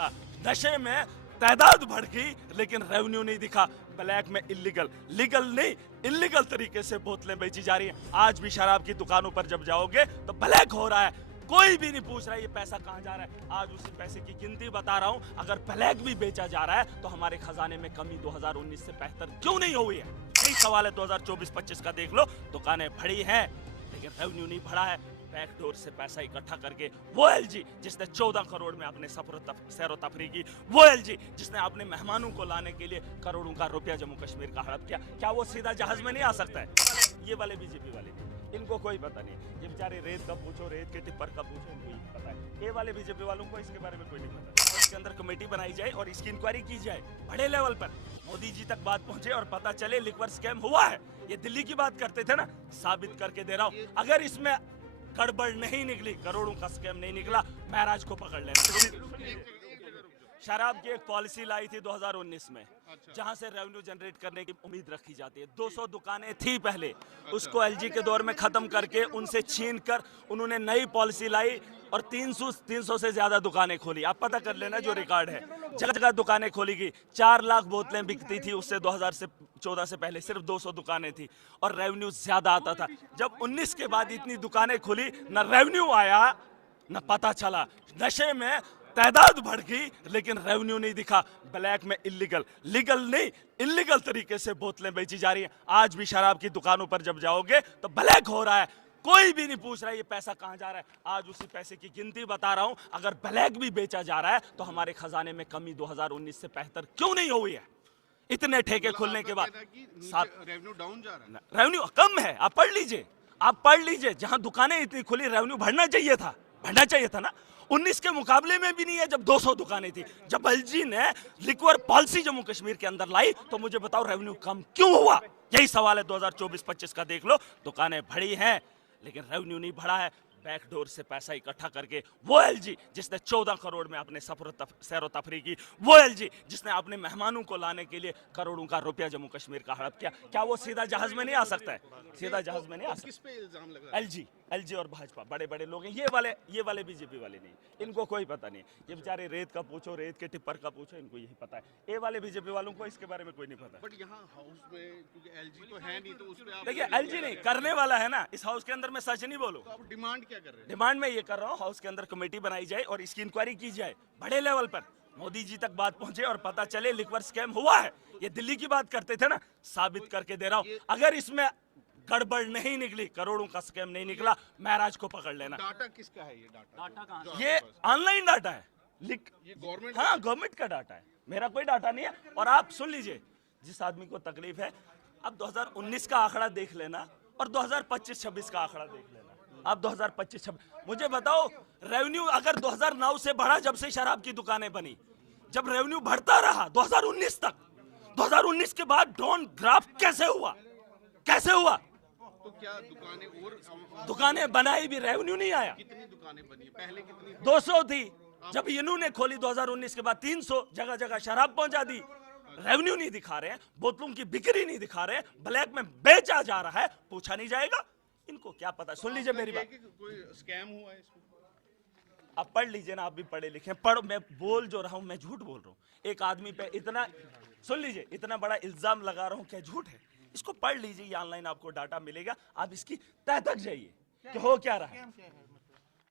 नशे में तादाद बढ़ गई लेकिन रेवेन्यू नहीं दिखा। ब्लैक में इलीगल, लीगल नहीं इलीगल तरीके से बोतलें बेची जा रही हैं। आज भी शराब की दुकानों पर जब जाओगे तो ब्लैक हो रहा है, कोई भी नहीं पूछ रहा है ये पैसा कहां जा रहा है। आज उसी पैसे की गिनती बता रहा हूं। अगर ब्लैक भी बेचा जा रहा है तो हमारे खजाने में कमी 2019 से बेहतर क्यों नहीं हुई है? यही सवाल है 2024-25 का। देख लो, दुकानें बढ़ी हैं लेकिन रेवेन्यू नहीं बढ़ा है। बैकडोर से पैसा इकट्ठा करके वो एलजी जिसने 14 करोड़ में अपने सैरो तफरी की, वो एलजी जिसने अपने मेहमानों को लाने के लिए करोड़ों का रुपया जम्मू कश्मीर का हड़प किया, क्या वो सीधा जहाज में नहीं आ सकता है? ये वाले बीजेपी वाले इनको कोई पता नहीं। ये बेचारे रेत का पूछो, रेत के टिप्पर का पूछो, इनको ही पता है। ये वाले बीजेपी वालों को इसके बारे में कोई नहीं पता। इसके अंदर कमेटी बनाई जाए और इसकी इंक्वायरी की जाए बड़े लेवल पर, मोदी जी तक बात पहुंचे और पता चले लिक्वर स्कैम हुआ है। ये दिल्ली की बात करते थे ना, साबित करके दे रहा हूं। अगर इसमें गड़बड़ नहीं निकली, करोड़ों का स्कैम नहीं निकला, महाराज को पकड़ लेना। शराब की एक पॉलिसी लाई थी 2019 में, जहां से रेवेन्यू जनरेट करने की उम्मीद रखी जाती है। 200 दुकानें थी पहले, उसको एलजी के दौर में खत्म करके उनसे छीन कर उन्होंने नई पॉलिसी लाई और 300 से ज्यादा दुकानें खोली। आप पता कर लेना जो रिकॉर्ड है, जगह जगह दुकानें खोली गई। 4 लाख बोतलें बिकती थी उससे 2014 से पहले, सिर्फ 200 दुकानें थी और रेवेन्यू ज्यादा आता था। जब 19 के बाद इतनी दुकानें खुली, न रेवेन्यू आया न पता चला। नशे में तादाद बढ़ गई लेकिन रेवेन्यू नहीं दिखा। ब्लैक में इलीगल, लीगल नहीं इलीगल तरीके से बोतलें बेची जा रही हैं। आज भी शराब की दुकानों पर जब जाओगे तो ब्लैक हो रहा है, कोई भी नहीं पूछ रहा है ये पैसा कहां जा रहा है। आज उसी पैसे की गिनती बता रहा हूं। अगर ब्लैक भी बेचा जा रहा है तो हमारे खजाने में कमी 2019 से बेहतर क्यों नहीं हुई है? इतने ठेके खुलने के बाद रेवेन्यू डाउन जा रहा है, रेवेन्यू कम है। आप पढ़ लीजिए, आप पढ़ लीजिए। जहां दुकानें इतनी खुली, रेवेन्यू बढ़ना चाहिए था, बढ़ना चाहिए था ना। 19 के मुकाबले में भी नहीं है जब 200 दुकानें थी। जब एलजी ने लिक्वर पॉलिसी जम्मू कश्मीर के अंदर लाई तो मुझे बताओ रेवेन्यू कम क्यों हुआ? यही सवाल है 2024-25 का। देख लो, दुकानें बढ़ी हैं लेकिन रेवेन्यू नहीं बढ़ा है। बैकडोर से पैसा इकट्ठा करके वो एलजी जिसने 14 करोड़ में अपने सैरो तफरी की, वो एलजी जिसने अपने मेहमानों को लाने के लिए करोड़ों का रुपया जम्मू कश्मीर का हड़प किया, क्या वो सीधा जहाज में नहीं आ सकता है? सीधा जहाज में नहीं आ सकता। किस पे इल्जाम लगा रहे हैं? एलजी और भाजपा बड़े बड़े लोग हैं। ये वाले बीजेपी वाले नहीं, इनको कोई पता नहीं। ये बेचारे रेत का पूछो, रेत के टिप्पर का पूछो, इनको यही पता है। ये वाले बीजेपी वालों को इसके बारे में कोई नहीं पता। बट यहाँ हाउस में क्योंकि एलजी तो है नहीं, तो उस पे आप देखिए, एलजी नहीं करने वाला है ना इस हाउस के अंदर। मैं सच नहीं बोलूं, तो आप डिमांड क्या कर रहे हैं? डिमांड में ये कर रहा हूँ हाउस के अंदर कमेटी बनाई जाए और इसकी इंक्वायरी की जाए बड़े लेवल पर, मोदी जी तक बात पहुंचे और पता चले लिक्वर स्कैम हुआ है। ये दिल्ली की बात करते थे ना, साबित करके दे रहा हूं। अगर इसमें गड़बड़ नहीं निकली, करोड़ों का स्कैम नहीं निकला, महाराज को पकड़ लेना। डाटा किसका है? ये डाटा कहाँ? ये ऑनलाइन डाटा है, ये गवर्नमेंट? हाँ गवर्नमेंट का डाटा है, मेरा कोई डाटा नहीं है। और आप सुन लीजिए, जिस आदमी को तकलीफ है, अब 2019 का आंकड़ा देख लेना और 2025-26 का आंकड़ा देख लेना। अब 2025-26 मुझे बताओ, रेवेन्यू अगर 2009 से बढ़ा, जब से शराब की दुकानें बनी, जब रेवेन्यू बढ़ता रहा 2019 तक, 2019 के बाद डाउन ग्राफ कैसे हुआ? कैसे हुआ? तो क्या दुकानें और दुकानें बनाई भी, रेवेन्यू नहीं आया। कितनी दुकानें बनी? पहले कितनी? 200 थी, जब इन्होंने खोली 2019 के बाद 300, जगह जगह शराब पहुंचा दी। रेवेन्यू नहीं दिखा रहे हैं, बोतलों की बिक्री नहीं दिखा रहे हैं, ब्लैक में बेचा जा रहा है, पूछा नहीं जाएगा? इनको क्या पता? सुन लीजिए मेरी बात, कोई स्कैम हुआ है इसमें? आप पढ़ लीजिए ना, आप भी पढ़े लिखे पढ़ो। मैं बोल जो रहा हूं, मैं झूठ बोल रहा हूं। एक आदमी पे इतना, सुन लीजिए, इतना बड़ा इल्जाम लगा रहा हूं, क्या झूठ है? इसको पढ़ लीजिए, ऑनलाइन आपको डाटा मिलेगा, आप इसकी तह तक जाइए कि हो क्या रहा है।